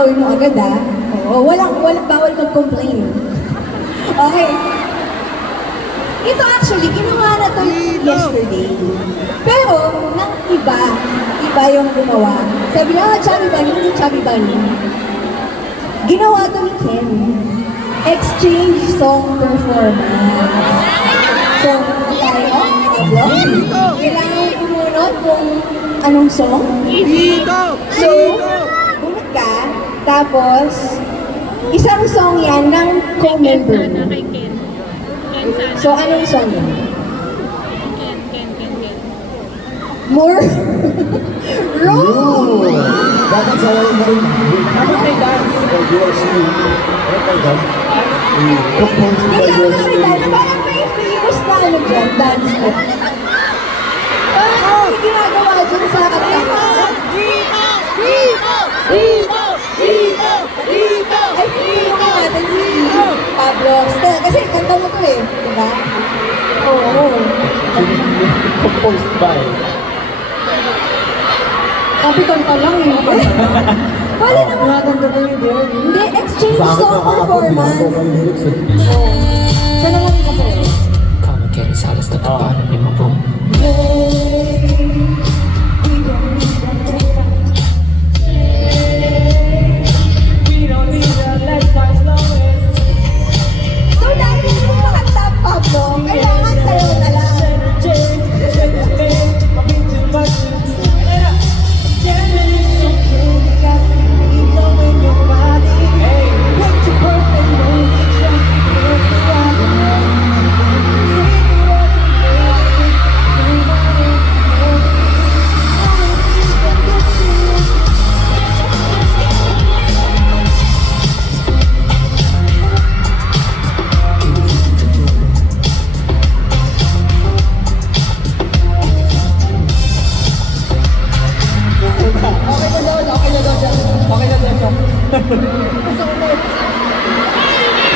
gagawin mo agad Oo, bawal mag-complain. Okay. Ito actually, ginawa na to yesterday. Pero, nang iba yung gumawa. Sabi na, Chubby Bunny, hindi Chubby Bunny. Ginawa to ni Ken. Exchange song performance. So, tayo, kailangan kumunod kung anong song. So, bunot ka, tapos, isang song yan ng co-member mo. So, anong song yan? More? Wrong! Dapat sa walang mo rin. Dapat may dance. Or yours too. Okay, dance. Composed by yours too. Parang may famous na ano dyan, dance mo. May ginagawa dyan sa kanta. Ay, hindi mo natin si Pablo. Kasi kanta mo to diba? Oo. Composed by. Sabi kanta lang Wala naman. Hindi, exchange song performance. Sana lang ka po. Complicated salas tatapanan ni Mabong. So, dahil mo makanta, Pablo, kailangan sa'yo na lang.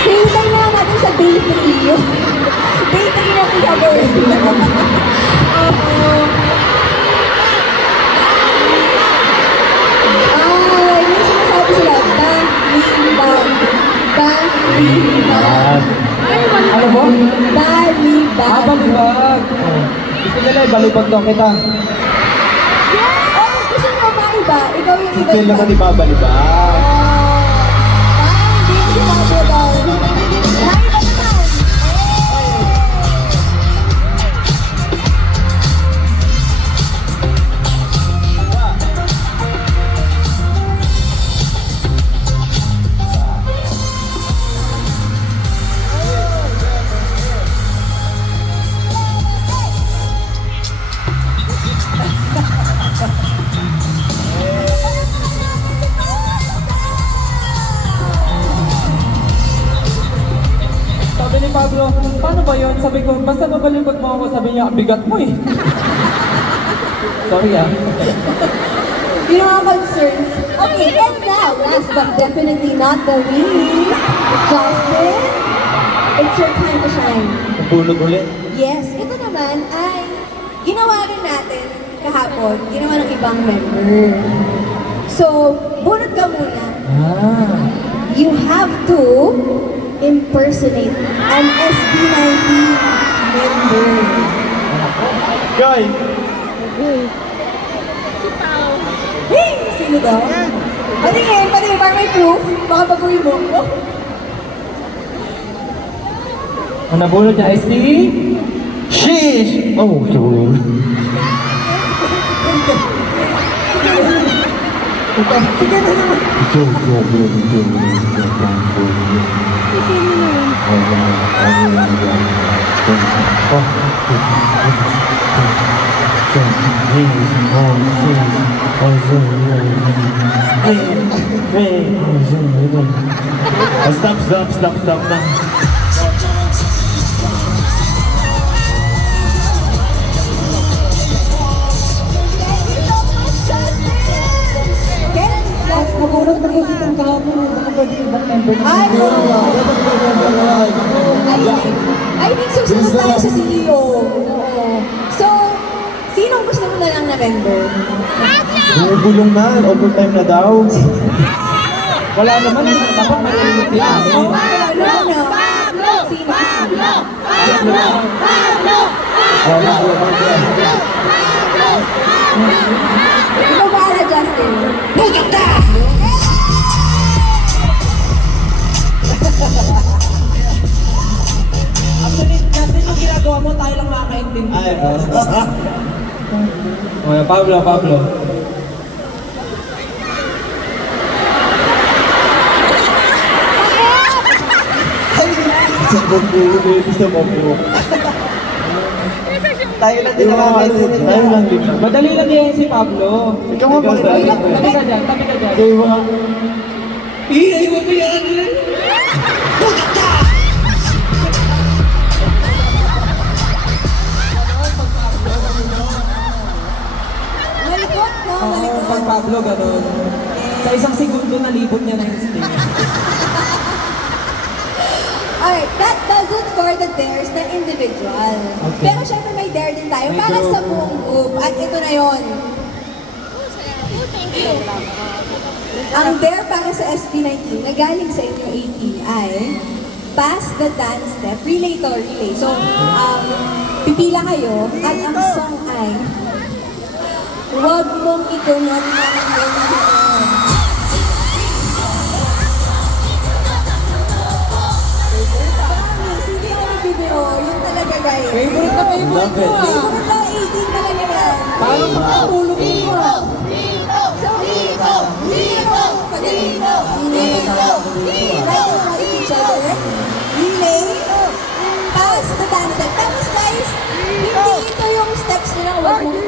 Hintay na natin sa day 3. Day 3 na cover. Yung sinasabi sila, balibag. Ano po? Balibag. Balibag. Gusto nila balibag daw kita. Oh, gusto mo ba iba? Ikaw yung iba. Still naman ibabalibag. Hindi si Pablo daw. Naiba naman. Sabi ni Pablo, paano ba yun? Sabi ko, basta babalibag mo ako. Sabi niya, bigat mo Sorry You know how concerns. Okay, and now, last but definitely not the least, Justin, it's your time to shine. Napulog ulit. Yes, ito naman ay ginawa rin natin kahapon, ginawa ng ibang member. So, bunot ka muna. You have to impersonate an SB19 member. Guy! Hey! Sino daw? Patingin, parang may proof. Baka baguhin mo. Oh. Ang nabulot niya ay si... Sheesh! Oh, sorry. Sige na naman. Stop na. Nagurot na kasi itong kahapon. Baka pwede ibang member na. I think susunod tayo sa CEO. So, sinong gusto mo na lang na member? Gulong na, overtime na daw. Wala naman, dapat marinig din. No. Sino? Ikaw para, Justin. Actually, kasi yung ginagawa mo, tayo lang makakaintindi. Ay, Okay, Pablo. Sa buko, sa buko. Tayo lang din nakakaintindi. Tayo lang din. Madali lang yan si Pablo. Ikaw nga ba? Tabi ka dyan. Kayo mga... Iiwan mo yan. Malikot, no? Oo, Malikot. pag Pablo, gano'n. Sa isang segundo, nalibot niya na yung sting. Alright, that does it for the dares na individual. Okay. Pero syempre may dare din tayo May para group. sa buong group. At ito na yon. Ang dare para sa SB19 na galing sa inyo 18 ay pass the dance step, relay to relay. So, pipila kayo at ang song ay huwag mong ikunot ng ganyan. Hindi ako nagbibiro. Yun talaga, guys. Favorite na favorite ko ah. Favorite na 18 talaga yan. Paano makatulog mo ah? So, hero! Right in front of each other. Relay. Pass the dance step. Tapos guys, hindi ito yung steps nila. Huwag mong